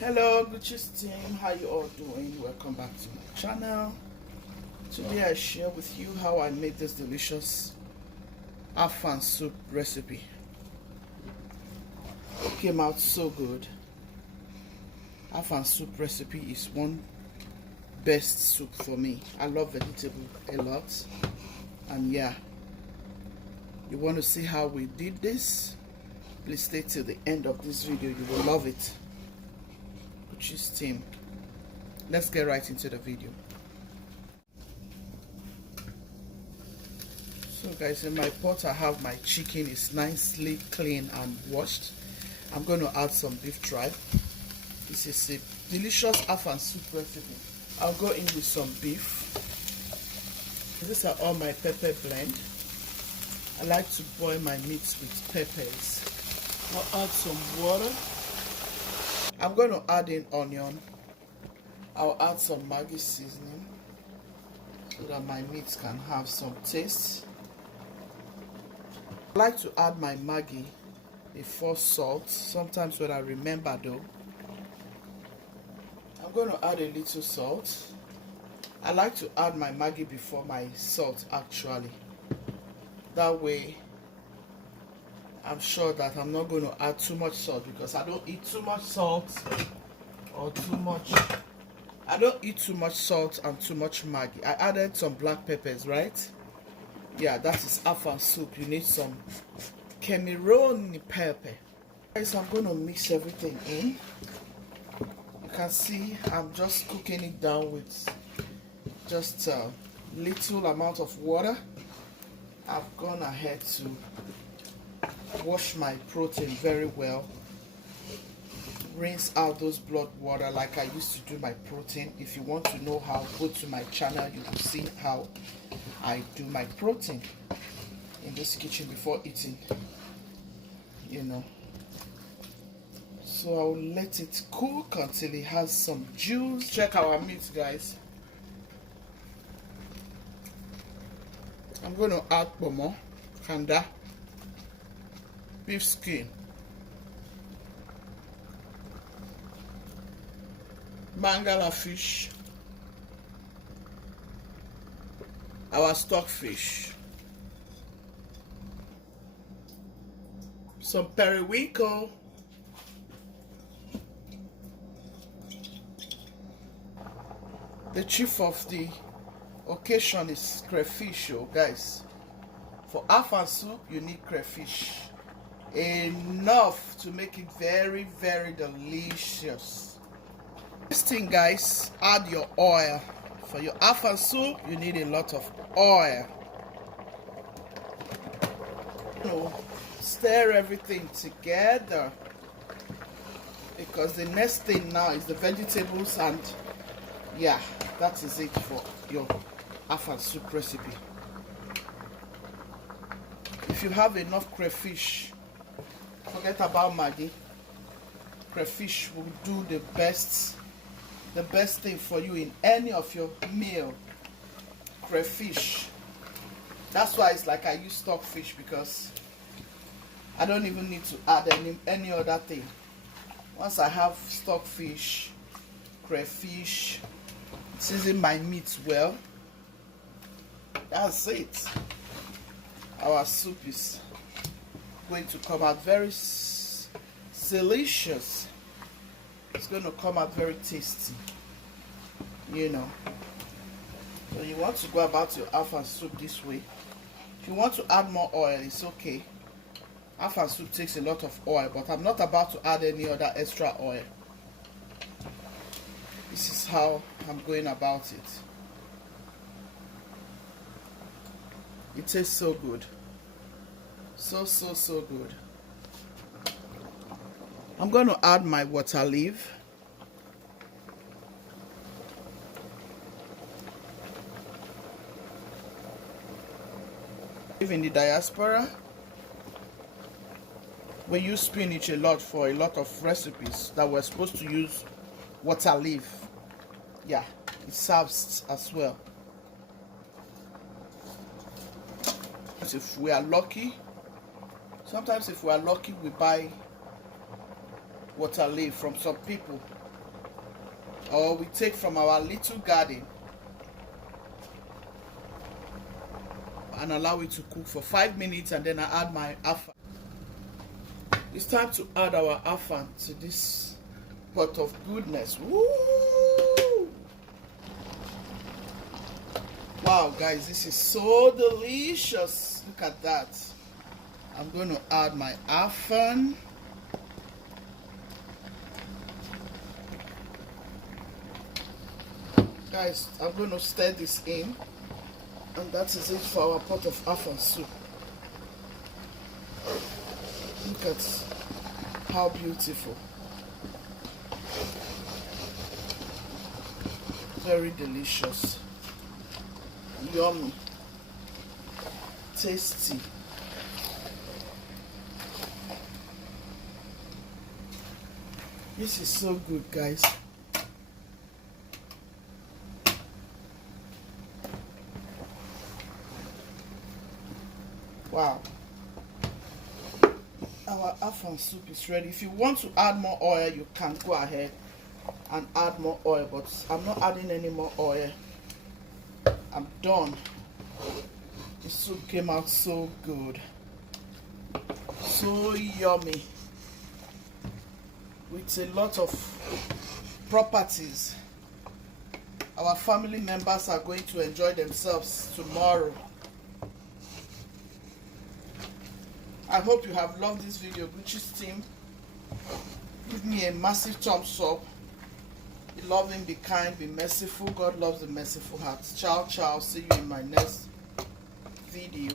Hello Gucci's team, how you all doing? Welcome back to my channel. Today I share with you how I made this delicious Afang soup recipe. It came out so good. Afang soup recipe is one best soup for me. I love vegetable a lot, and yeah, you want to see how we did this? Please stay till the end of this video. You will love it. Gucci's team, let's get right into the video. So guys, in my pot I have my chicken. It's nicely clean and washed. I'm going to add some beef tripe. This is a delicious Afang soup recipe. I'll go in with some beef. These are all my pepper blend. I like to boil my meats with peppers. I'll add some water. I'm going to add in onion. I'll add some Maggi seasoning so that my meats can have some taste. I like to add my Maggi before salt, sometimes when I remember though. I'm going to add a little salt. I like to add my Maggi before my salt actually. That way I'm sure that I'm not going to add too much salt, because I don't eat too much salt or too much. I don't eat too much salt and too much Maggi. I added some black peppers, right? Yeah, that is Afang soup. You need some Cameroon pepper. Guys, I'm going to mix everything in. You can see I'm just cooking it down with just a little amount of water. I've gone ahead to wash my protein very well, rinse out those blood water like I used to do my protein. If you want to know how, go to my channel. You will see how I do my protein in this kitchen before eating, you know. So I'll let it cook until it has some juice. Check our meat, guys. I'm going to add Ponmo, kanda, beef skin, mangala fish, our stockfish, some periwinkle, the chief of the occasion is crayfish. Oh guys, for Afang soup you need crayfish, enough to make it very delicious. This thing, guys, add your oil. For your Afang soup you need a lot of oil. So stir everything together, because the next thing now is the vegetables, and yeah, that is it for your Afang soup recipe. If you have enough crayfish, forget about Maggi. Crayfish will do the best thing for you in any of your meal. Crayfish. That's why it's like I use stockfish, because I don't even need to add any other thing. Once I have stockfish, crayfish, season my meat well, that's it. Our soup is going to come out very delicious. It's going to come out very tasty, you know. So you want to go about your Afang soup this way. If you want to add more oil, it's okay. Afang soup takes a lot of oil, but I'm not about to add any other extra oil. This is how I'm going about it. It tastes so good. So good. I'm going to add my water leaf. In the diaspora, we use spinach a lot for a lot of recipes that we're supposed to use water leaf. Yeah, it serves as well. If we are lucky, sometimes if we are lucky, we buy water leaf from some people. or we take from our little garden and allow it to cook for 5 minutes, and then I add my afang. It's time to add our afang to this pot of goodness. Woo! Wow, guys, this is so delicious. Look at that. I'm going to add my afang. Guys, I'm going to stir this in, and that is it for our pot of afang soup. Look at how beautiful. Very delicious. Yummy. Tasty. This is so good, guys. Wow. Our afang soup is ready. If you want to add more oil, you can go ahead and add more oil, but I'm not adding any more oil. I'm done. The soup came out so good, so yummy, with a lot of properties. Our family members are going to enjoy themselves tomorrow. I hope you have loved this video. Gucci's team, give me a massive thumbs up. Be loving, be kind, be merciful. God loves the merciful heart. Ciao, ciao. See you in my next video.